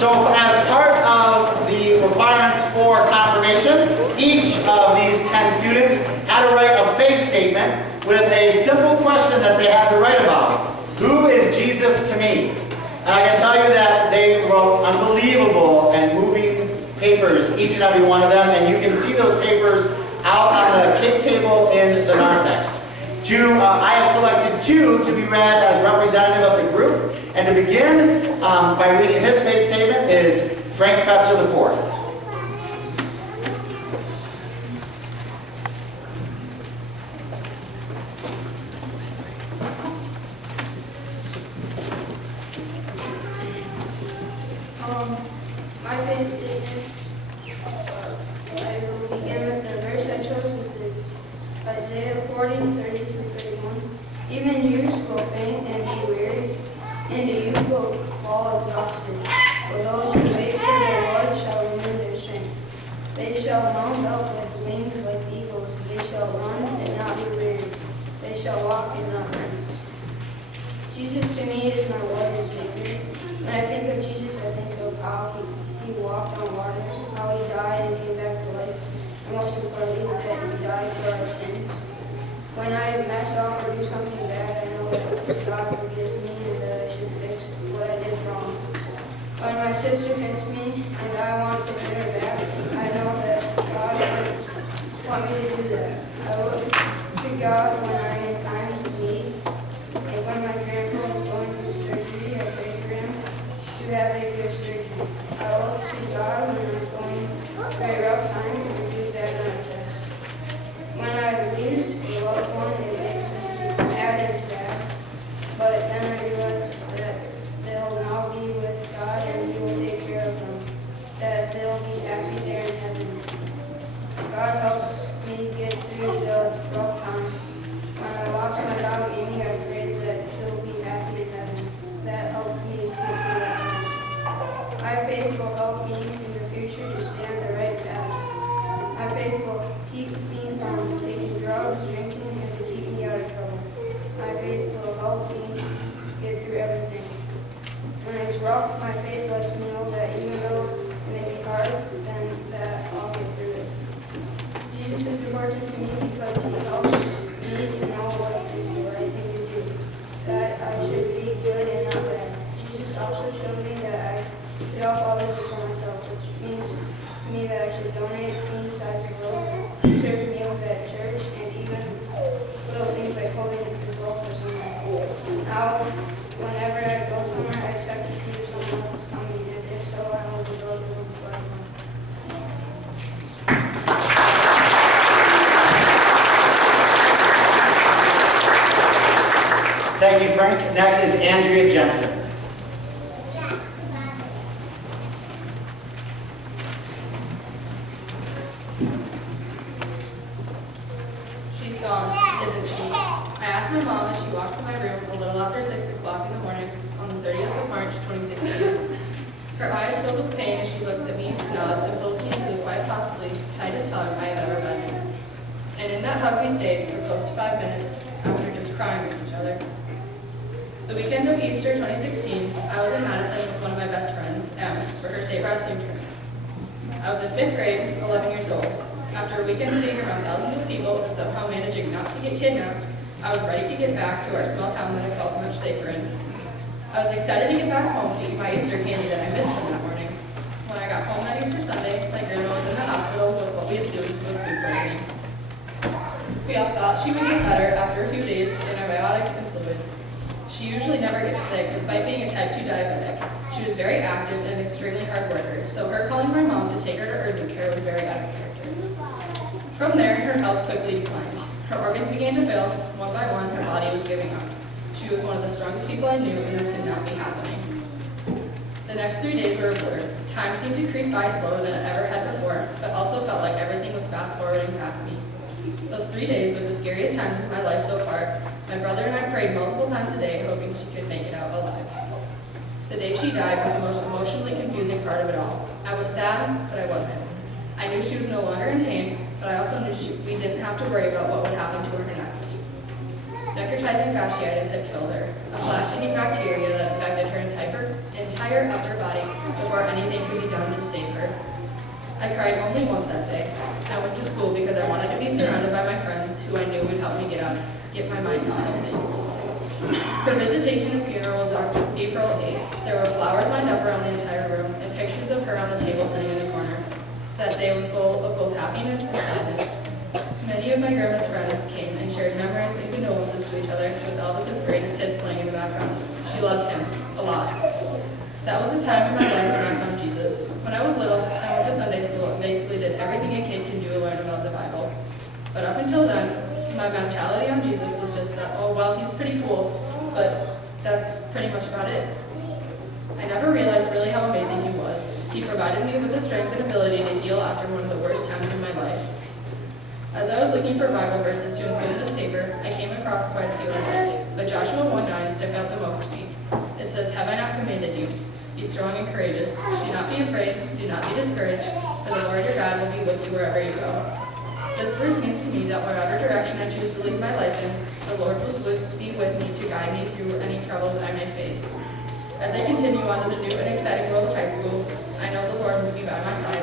So as part of the requirements for confirmation, each of these 10 students had to write a faith statement with a simple question that they had to write about. Who is Jesus to me? And I can tell you that they wrote unbelievable and moving papers, each and every one of them, and you can see those papers out on the cake table in the narthex. I have selected 2 to be read as representative of the group, and to begin by reading his faith statement is Frank Fetzer IV. My faith statement, I will begin with the verse I chose, which is Isaiah 40:30-31. Even youths will faint and be weary, and the youth will fall exhausted. For those who wait for the Lord shall renew their strength. They shall mount up with wings like eagles. They shall run and not be weary. They shall walk and not faint. Jesus to me is my Lord and Savior. When I think of Jesus, I think of how he walked on water, how he died and came back to life, and most importantly, that he died for our sins. When I mess up or do something bad, I know that God forgives me and that I should fix what I did wrong. When my sister hits me and I want to hit her back, I know that God would want me to do that. I look to God when I'm in times of need, and when my grandpa is going through surgery, I pray for him to have a good surgery. I look to God when I'm going through a rough time and do that on a test. When I lose a loved one, it makes me mad and sad. But then I realize that they'll now be with God and He will take care of them. That they'll be happy there in heaven. God helps me get through the rough time. When I lost my dog Amy, I prayed that she'll be happy in heaven. That helped me get through that time. My faith will help me in the future to stay on the right path. My faith will keep me from taking drugs, drinking, and to keep me out of trouble. My faith will help me get through everything. When it's rough, my faith lets me know that even though it may be hard, then that I'll get through it. Jesus is important to me because he helps me to know what is the right thing to do, that I should be good and not bad. Jesus also showed me that I should help others before myself, which means to me that I should donate any size of road, serve meals at church, and even little things like holding a control for someone. Now, whenever I go somewhere, I check to see if someone else is coming, and if so, I hold the door for them before I go. Thank you, Frank. Next is Andrea Jensen. She's gone, isn't she? I asked my mom as she walks in my room a little after 6 o'clock in the morning on the 30th of March, 2016. Her eyes filled with pain as she looks at me, nods, and pulls me into the quite possibly tightest hug I have ever been in. And in that hug we stayed for close to 5 minutes after just crying with each other. The weekend of Easter 2016, I was in Madison with one of my best friends, Em, for her state wrestling tournament. I was in 5th grade, 11 years old. After a weekend of being around thousands of people and somehow managing not to get kidnapped, I was ready to get back to our small town that I felt much safer in. I was excited to get back home to eat my Easter candy that I missed from that morning. When I got home that Easter Sunday, my grandma was in the hospital with what we assumed was food poisoning. We all thought she would get better after a few days in antibiotics and fluids. She usually never gets sick, despite being a type 2 diabetic. She was very active and an extremely hard worker, so her calling my mom to take her to urgent care was very out of character. From there, her health quickly declined. Her organs began to fail. One by one, her body was giving up. She was one of the strongest people I knew, and this could not be happening. The next 3 days were a blur. Time seemed to creep by slower than it ever had before, but also felt like everything was fast-forwarding past me. Those 3 days were the scariest times of my life so far. My brother and I prayed multiple times a day, hoping she could make it out alive. The day she died was the most emotionally confusing part of it all. I was sad, but I wasn't. I knew she was no longer in pain, but I also knew we didn't have to worry about what would happen to her next. Necrotizing fasciitis had killed her, a flash-eating bacteria that infected her entire upper body before any cried only once that day. I went to school because I wanted to be surrounded by my friends who I knew would help me get my mind out of things. Her visitation and funeral was on April 8th. There were flowers lined up around the entire room and pictures of her on the table sitting in the corner. That day was full of both happiness and sadness. Many of my grandma's friends came and shared memories and condolences to each other with Elvis's greatest hits playing in the background. She loved him a lot. That was a time in my life when I found Jesus. When I was little, I went to Sunday school and basically did everything a kid can do to learn about the Bible. But up until then, my mentality on Jesus was just that, oh, well, he's pretty cool, but that's pretty much about it. I never realized really how amazing he was. He provided me with the strength and ability to heal after one of the worst times in my life. As I was looking for Bible verses to include in this paper, I came across quite a few I liked, but Joshua 1:9 stuck out the most to me. It says, "Have I not commanded you? Be strong and courageous. Do not be afraid, do not be discouraged, for the Lord your God will be with you wherever you go." This verse means to me that whatever direction I choose to lead my life in, the Lord will be with me to guide me through any troubles I may face. As I continue on to the new and exciting world of high school, I know the Lord will be by my side